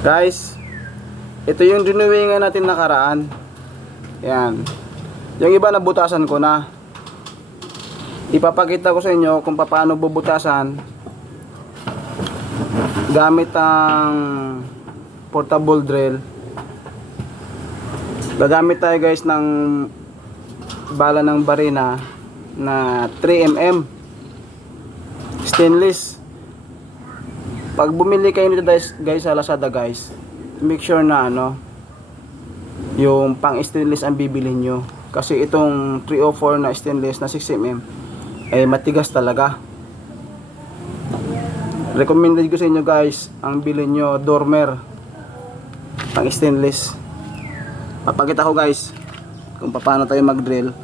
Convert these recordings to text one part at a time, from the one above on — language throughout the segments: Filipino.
Guys, ito yung dinuwingan natin nakaraan. Yan. Yung iba nabutasan ko na. Ipapakita ko sa inyo kung paano bubutasan gamit ang portable drill. Gagamit tayo guys ng bala ng barina na 3mm stainless. Pag bumili kayo nito guys sa Lazada guys, make sure na yung pang stainless ang bibilhin nyo, kasi itong 304 na stainless na 6mm ay matigas talaga. Recommended ko sa inyo guys, ang bilhin nyo dormer pang stainless. Papakita ko guys kung paano tayo mag drill.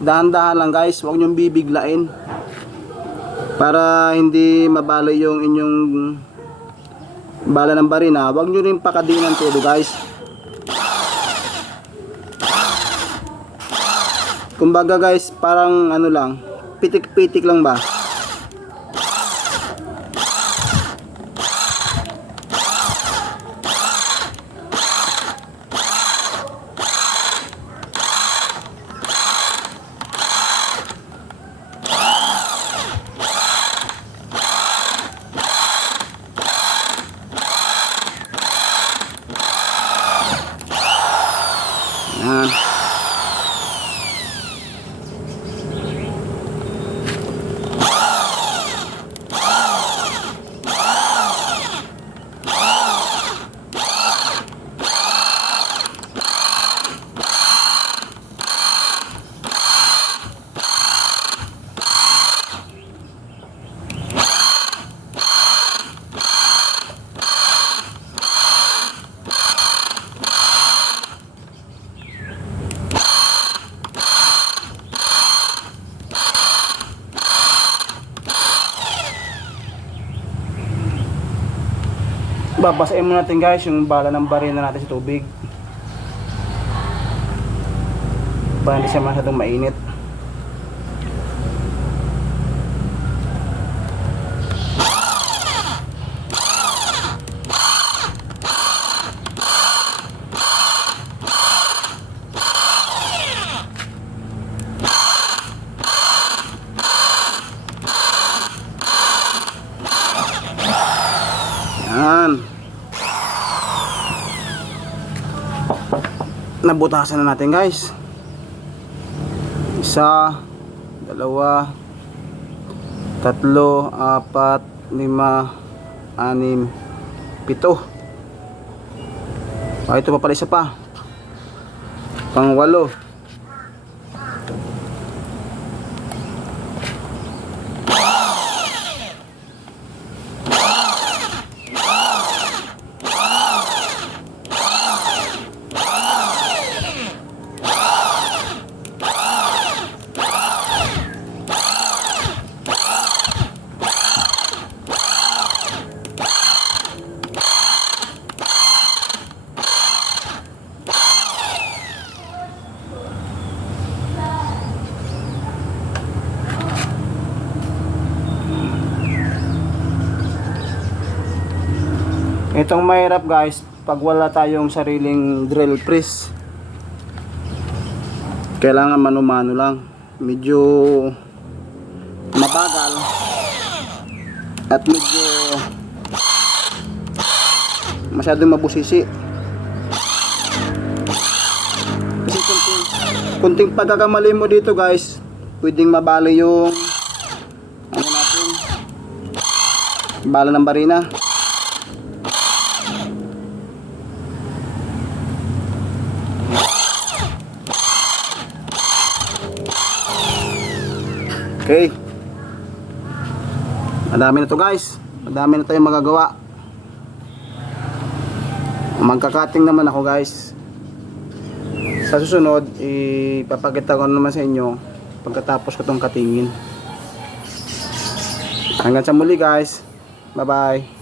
Dahan-dahan lang guys, huwag nyong bibiglain para hindi mabali yung inyong bala ng barina. Huwag nyo rin pakadinan todo guys. Kumbaga guys, parang lang, pitik-pitik lang ba. Yan. Babasahin muna natin guys yung bala ng barina natin sa tubig para hindi siya masyadong mainit. Yan. Nabutasan na natin guys. 1, 2, 3, 4, 5, 6, 7. Ito pa pala isa pa. Pang 8. Itong mahirap guys pag wala tayong sariling drill press. Kailangan mano-mano lang. Medyo mabagal at medyo masyadong mabusisi. Kasi kunting pagkakamali mo dito guys, pwedeng mabali yung natin, bala ng barina. Okay. Madami na to guys. Madami na tayong magagawa. Magkakating naman ako guys. Sa susunod, ipapakita ko naman sa inyo pagkatapos ko tong katingin. Hanggang sa muli guys. Bye bye.